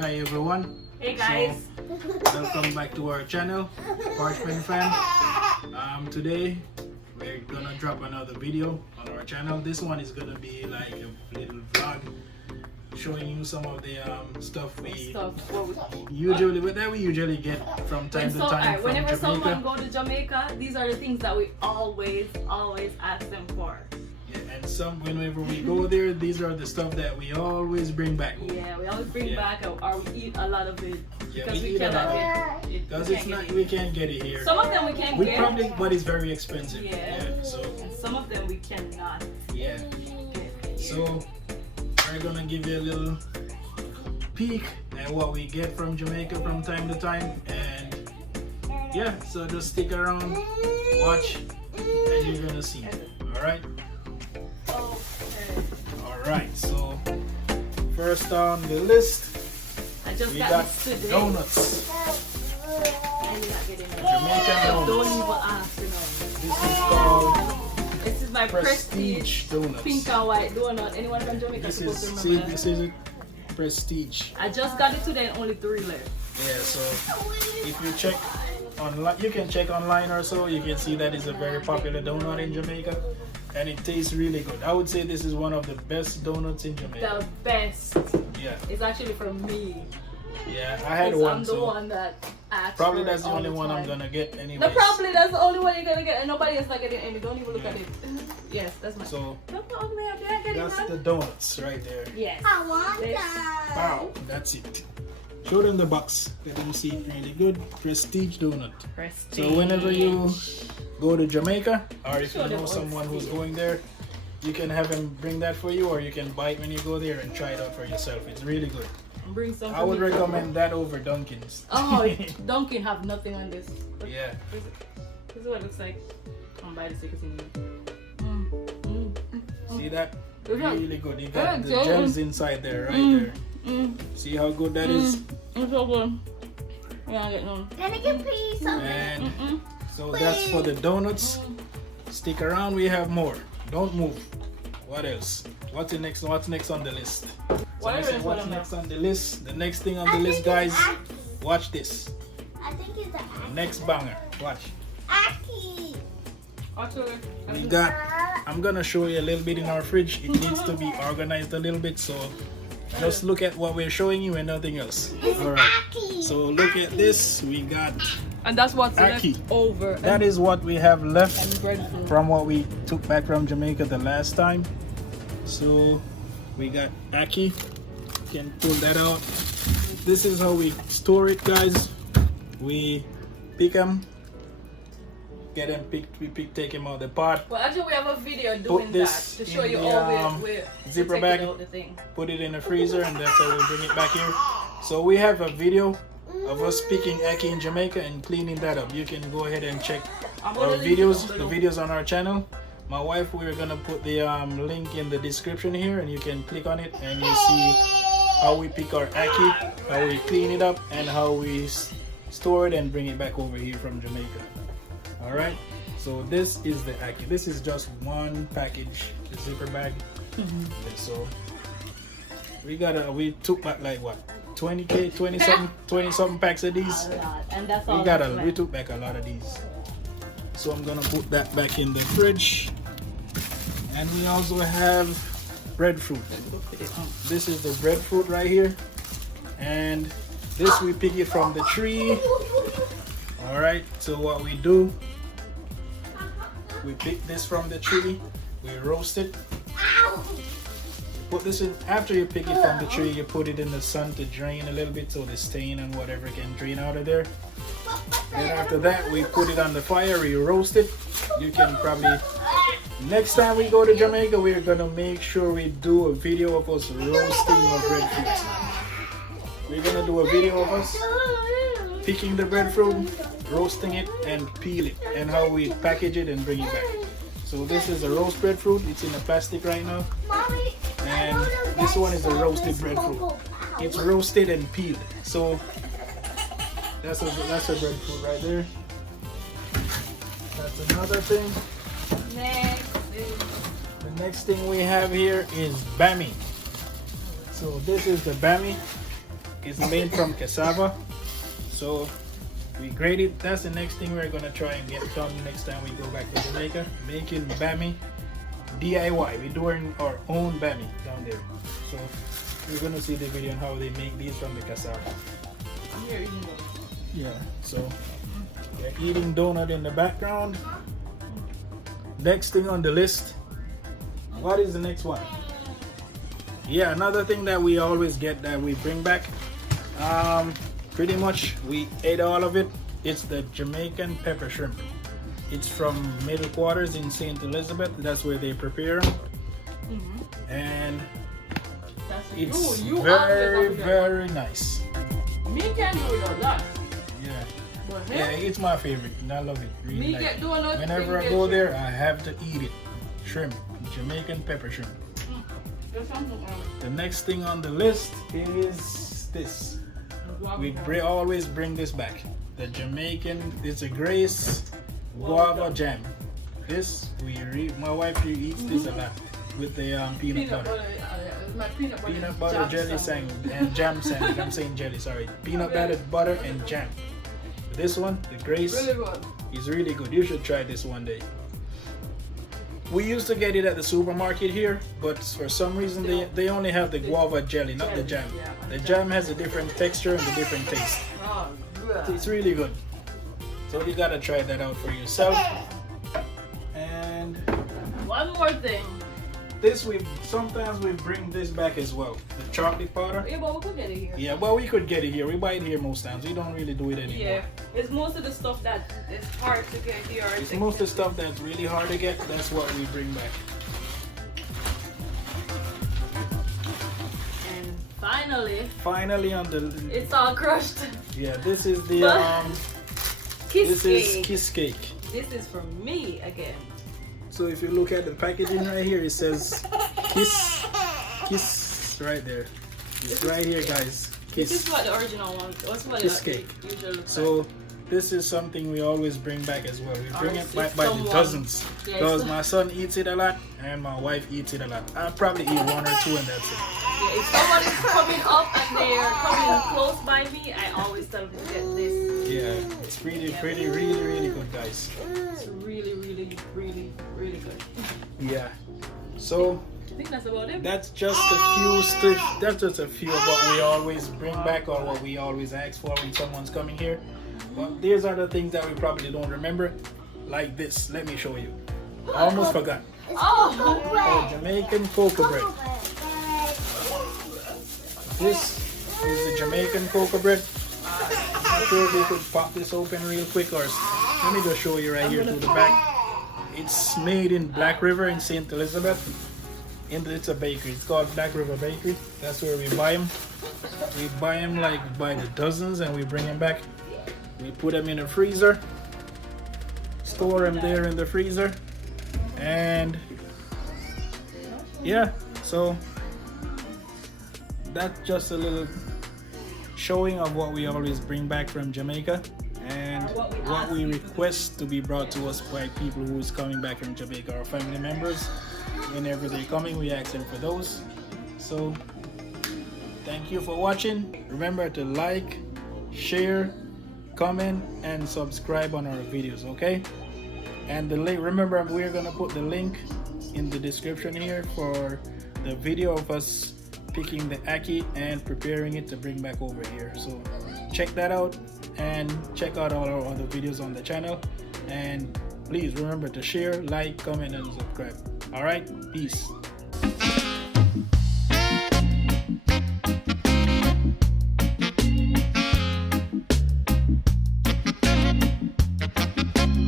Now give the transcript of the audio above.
Hi everyone. Hey guys. So, welcome back to our channel, Parchment Fam. Today we're gonna drop another video on our channel. This one is gonna be like a little vlog showing you some of the stuff we usually get from time to time from whenever Jamaica. someone go to Jamaica, these are the things that we always ask them for. Yeah, and whenever we go there, these are the stuff that we always bring back. Yeah, we always bring back, or we eat a lot of it because we eat a cannot lot. get it. Because we can't get it here. Some of them we can We get. probably, but it's very expensive. Yeah. So. And some of them we cannot. Yeah. Get. So we're gonna give you a little peek at what we get from Jamaica from time to time, and yeah. So just stick around, watch, and you're gonna see. All right. Okay. All right. So first on the list, I just we got got this today. donuts. And we not getting it. Jamaican Don't donuts. even ask, you know. This is called This is my prestige donuts. pink and white donut. Anyone from Jamaica This supposed is to remember this that? is it. Prestige. I just got it today and only 3 left. Yeah, so if you check online, you can check online or so, you can see that it's a very popular donut in Jamaica, and it tastes really good. I would say this is one of the best donuts in Jamaica. The best. Yeah, It's actually for me. yeah, I had Because one, I'm the so one that asked probably for it that's the all only one I'm time. gonna get anyway. No, probably that's the only one you're gonna get, and nobody else not getting any. Don't even look at it. Yes, that's my. So Don't look me up. You're getting that's none. the donuts right there. Yes. I want This- that. Wow, that's it. Show them the box. Let them see it really good. Prestige donut. Prestige. So whenever you go to Jamaica, or if Show you them know all someone who's speed. going there, you can have him bring that for you, or you can buy it when you go there and try it out for yourself. It's really good. Bring some. I would recommend that over Dunkin's. Oh, Dunkin' have nothing on this. Yeah. This is what it looks like. I'm by the stickers in See that? Good job. Really good. You got Good the job. gems inside there, right there. See how good that is? It's so good. Yeah, I get none. Can I get please something? And so that's for the donuts. Stick around, we have more. Don't move. What else? What's next on the list? So I said, what's next on the list? The next thing on the list, guys, watch this. I think it's the Next banger. Watch. Aki. We got, I'm gonna show you a little bit in our fridge. It needs to be organized a little bit, so just look at what we're showing you and nothing else. Alright. Aki. So look at this. We got And that's what's Aki. left over. that is what we have left and breadfruit. from what we took back from Jamaica the last time. So we got Aki. Can pull that out. This is how we store it, guys. We pick them, get them picked. We take them out of the pot, Well, actually, we have a video doing this that to show in you the, all where zipper to take bag. it out the thing. put it in the freezer, and that's how we bring it back here. So we have a video of us picking Aki in Jamaica and cleaning that up. You can go ahead and check I'm our gonna link it videos, down the below. videos on our channel. My wife, we're gonna put the link in the description here, and you can click on it and you see how we pick our Aki, how we clean it up, and how we store it and bring it back over here from Jamaica. All right. So this is the Aki. This is just one package, the zipper bag. Okay, so we took back like what, 20 something packs of these. A lot. And that's all. We took back a lot of these. So I'm gonna put that back in the fridge. And we also have breadfruit. This is the breadfruit right here. And this we pick it from the tree. Alright, so what we do, we pick this from the tree, we roast it. Put this in, after you pick it from the tree, you put it in the sun to drain a little bit so the stain and whatever can drain out of there. Then after that, we put it on the fire, we roast it. You can probably, next time we go to Jamaica, we're gonna make sure we do a video of us roasting our breadfruit. We're gonna do a video of us picking the breadfruit, roasting it, and peel it, and how we package it and bring it back. So this is a roast breadfruit. It's in a plastic right now. Mommy, And this one is a roasted breadfruit. It's roasted and peeled. So that's a breadfruit right there. That's another thing. The next thing we have here is bami. So this is the bami. It's made from cassava. So we grate it. That's the next thing we're gonna try and get done next time we go back to Jamaica. Making bami DIY. We're doing our own bami down there. So we're gonna see the video on how they make these from the cassava. I'm here eating them. Yeah, so we're eating donut in the background. Next thing on the list, what is the next one? Yeah, another thing that we always get that we bring back, pretty much we ate all of it. It's the Jamaican pepper shrimp. It's from Middle Quarters in St. Elizabeth. That's where they prepare them. And That's it's you very, very nice. Me can do it a lot. Yeah. But Yeah, him, it's my favorite, and I love it. Really me like get it. donuts. Whenever I go there, I have to eat it. Shrimp, Jamaican pepper shrimp. There's something on it. The next thing on the list is this. We always bring this back. The Jamaican, it's a Grace guava jam. This my wife she eats this a lot with the peanut butter. My Peanut butter jelly sandwich and jam sandwich. I'm saying jelly, sorry. Peanut butter and jam. This one, the Grace, Really good. is really good. You should try this one day. We used to get it at the supermarket here, but for some reason they only have the guava jelly, not the jam. The jam has a different texture and a different taste. Oh, good. It's really good. So you gotta try that out for yourself. And One more thing. this sometimes we bring this back as well. The chocolate powder. Yeah, but we could get it here. Yeah, well we could get it here. We buy it here most times. We don't really do it anymore. Yeah, it's most of the stuff that is hard to get here. It's most of the stuff that's really hard to get. That's what we bring back. And finally, On the it's all crushed. yeah, this is the Kiss this cake. is kiss cake. This is for me again. So if you look at the packaging right here, it says kiss right there. It's right here, guys. This is Kiss. what the original one. What's what Kiss it cake. usually looks So this is something we always bring back as well. We bring it It's back by the someone- dozens Yes. because my son eats it a lot and my wife eats it a lot. I probably eat one or two and that's it. Yeah, if someone is coming up and they're coming close by me, I always tell them to get this. Yeah, it's really good, guys. It's really good. Yeah. So I think that's about it. that's just a few stuff. That's just a few of what we always bring back or what we always ask for when someone's coming here. But there's other things that we probably don't remember, like this. Let me show you. I almost forgot. Oh, Jamaican cocoa bread. This is the Jamaican cocoa bread. I'm not sure if we could pop this open real quick or let me just show you right here through the back. It's made in Black River in St. Elizabeth. It's a bakery. It's called Black River Bakery. That's where we buy them. We buy them like by the dozens and we bring them back. We put them in a freezer. Store them there in the freezer. And yeah, so that's just a little showing of what we always bring back from Jamaica and what we request to be brought to us by people who is coming back from Jamaica, our family members. Whenever they're coming, we ask them for those. So thank you for watching. Remember to like, share, comment, and subscribe on our videos, okay? And the link, remember we're gonna put the link in the description here for the video of us picking the ackee and preparing it to bring back over here. So check that out and check out all our other videos on the channel. And please remember to share, like, comment, and subscribe. All right, peace.